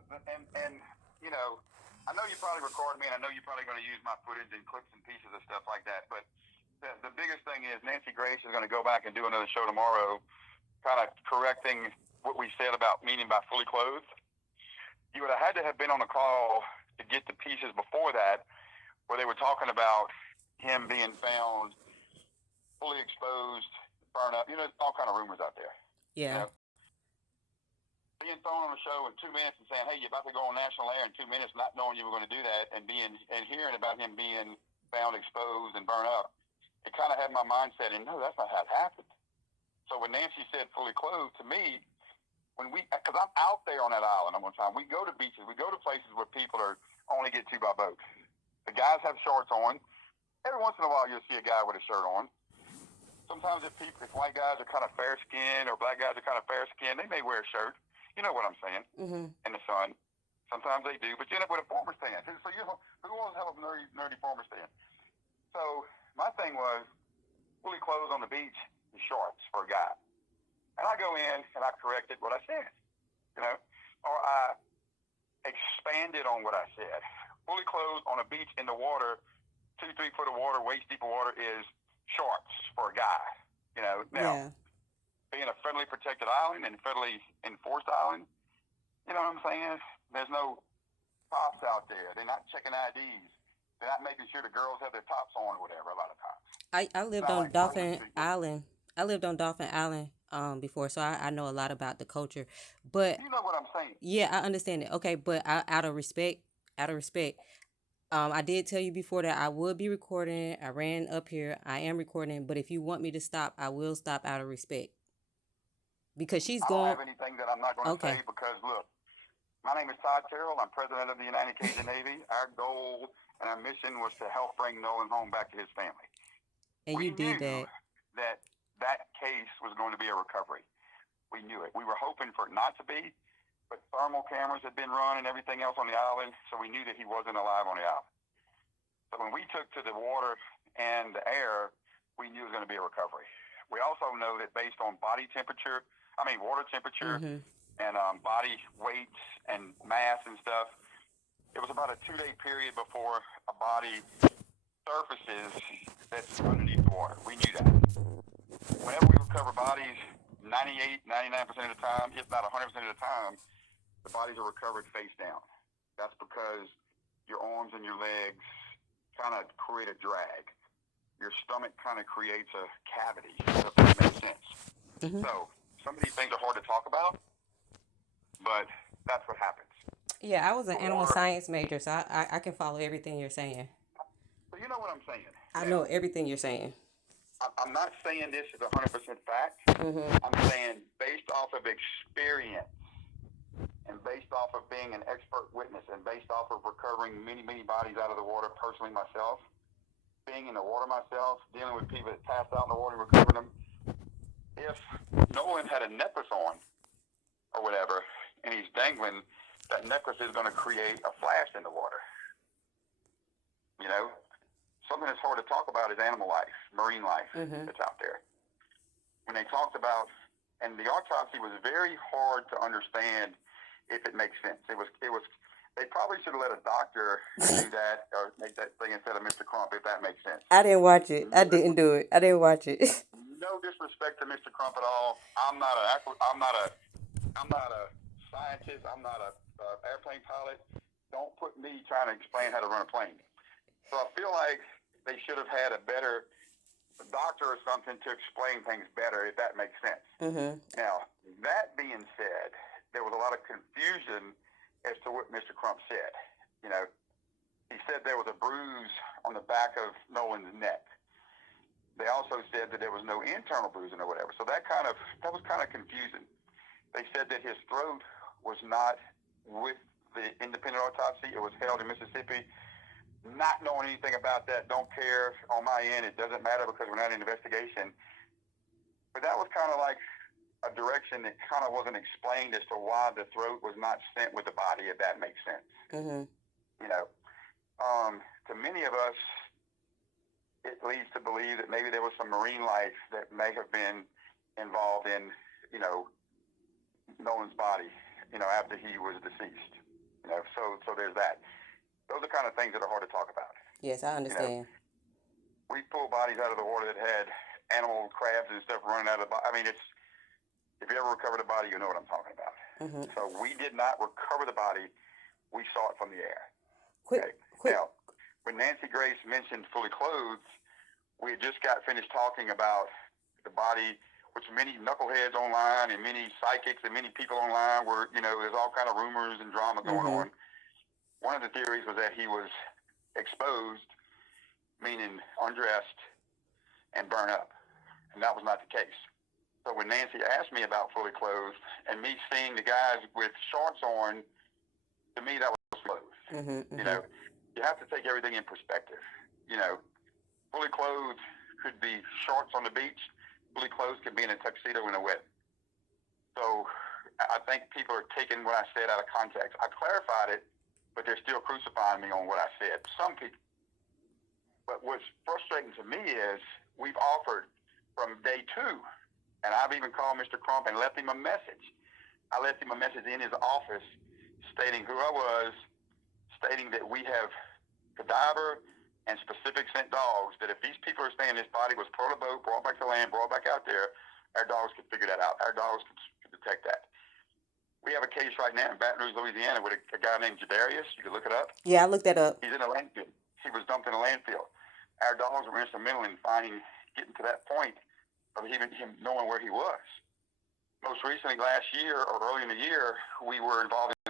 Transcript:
and you know, I know you probably recorded me, and I know you're probably going to use my footage and clips and pieces and stuff like that. But the biggest thing is Nancy Grace is going to go back and do another show tomorrow, kind of correcting what we said about meaning by fully clothed. You would have had to have been on a call to get the pieces before that, where they were talking about him being found fully exposed, burned up. You know, there's all kind of rumors out there. You Yeah. know, being thrown on a show in 2 minutes and saying, "Hey, you're about to go on national air in 2 minutes," not knowing you were going to do that, and hearing about him being found exposed and burned up, it kind of had my mindset in, no, that's not how it happened. So when Nancy said fully clothed, to me, because I'm out there on that island one time, we go to beaches, we go to places where people are only get to by boat. The guys have shorts on. Every once in a while, you'll see a guy with a shirt on. Sometimes if white guys are kind of fair skinned or black guys are kind of fair skinned, they may wear a shirt. You know what I'm saying? Mm-hmm. In the sun. Sometimes they do, but you end up with a former stand. So who wants to have a nerdy former stand? So my thing was fully clothed on the beach in shorts for a guy. And I go in and I corrected what I said, you know, or I expanded on what I said. Fully clothed on a beach in the water, 2-3 foot of water, waist deep of water is shorts for a guy. You know, now Yeah. being a federally protected island and federally enforced island, you know what I'm saying? There's no cops out there. They're not checking IDs. They're not making sure the girls have their tops on or whatever. A lot of times, I it's lived not on like Golden Dolphin State. Island. I lived on Dolphin Island before, so I know a lot about the culture. But You know what I'm saying? yeah, I understand it. Okay, but out of respect, I did tell you before that I would be recording. I ran up here. I am recording, but if you want me to stop, I will stop out of respect because she's I don't going. have anything that I'm not going to say Okay, because look, my name is Todd Terrell. I'm president of the United Cajun Navy. Our goal and our mission was to help bring Nolan home back to his family. and We you did knew that. that that case was going to be a recovery. We knew it. We were hoping for it not to be, but thermal cameras had been run and everything else on the island, so we knew that he wasn't alive on the island. So when we took to the water and the air, we knew it was going to be a recovery. We also know that based on water temperature Mm-hmm. and body weights and mass and stuff, it was about a 2 day period before a body surfaces that's underneath the water. We knew that. Whenever we recover bodies, 98, 99% of the time, if not 100% of the time, the bodies are recovered face down. That's because your arms and your legs kind of create a drag. Your stomach kind of creates a cavity, if that makes sense. Mm-hmm. So some of these things are hard to talk about, but that's what happens. Yeah, I was an The animal water, science major, so I can follow everything you're saying. so you know what I'm saying. I know Now, everything you're saying. I'm not saying this is 100% fact. Mm-hmm. I'm saying based off of experience and based off of being an expert witness and based off of recovering many, many bodies out of the water personally myself, being in the water myself, dealing with people that passed out in the water and recovering them. If Nolan had a necklace on or whatever and he's dangling, that necklace is going to create a flash in the water. You know, something that's hard to talk about is animal life, marine life Mm-hmm. that's out there. When they talked about, and the autopsy was very hard to understand if it makes sense. They probably should have let a doctor do that or make that thing instead of Mr. Crump, if that makes sense. I didn't watch it. I No, didn't do it. I didn't watch it. no disrespect to Mr. Crump at all. I'm not a scientist. I'm not a airplane pilot. Don't put me trying to explain how to run a plane. So I feel like they should have had a better doctor or something to explain things better, if that makes sense. Mm-hmm. Now, that being said, there was a lot of confusion as to what Mr. Crump said. You know, he said there was a bruise on the back of Nolan's neck. They also said that there was no internal bruising or whatever. So that was kind of confusing. They said that his throat was not with the independent autopsy. It was held in Mississippi. Not knowing anything about that, don't care on my end. It doesn't matter because we're not in investigation. But that was kind of like a direction that kind of wasn't explained as to why the throat was not sent with the body, if that makes sense. Mm-hmm. You know, to many of us, it leads to believe that maybe there was some marine life that may have been involved in, Nolan's body, after he was deceased. So there's that. Those are kind of things that are hard to talk about. Yes, I understand. We pulled bodies out of the water that had animal crabs and stuff running out of the body. I mean, if you ever recovered a body, you know what I'm talking about. Mm-hmm. So we did not recover the body. We saw it from the air. Quick. Now, when Nancy Grace mentioned fully clothed, we had just got finished talking about the body, which many knuckleheads online and many psychics and many people online were, there's all kind of rumors and drama going on. One of the theories was that he was exposed, meaning undressed and burned up. And that was not the case. So when Nancy asked me about fully clothed and me seeing the guys with shorts on, to me that was clothed. You have to take everything in perspective. Fully clothed could be shorts on the beach. Fully clothed could be in a tuxedo in a wedding. So I think people are taking what I said out of context. I clarified it, but they're still crucifying me on what I said. Some people. But what's frustrating to me is we've offered from day 2, and I've even called Mr. Crump and left him a message. I left him a message in his office stating who I was, stating that we have cadaver and specific scent dogs, that if these people are saying this body was put on a boat, brought back to land, brought back out there, our dogs could figure that out. Our dogs could detect that. We have a case right now in Baton Rouge, Louisiana, with a guy named Jadarius. You can look it up. Yeah, I looked that up. He's in a landfill. He was dumped in a landfill. Our dogs were instrumental in getting to that point of even him knowing where he was. Most recently, last year or early in the year, we were involved in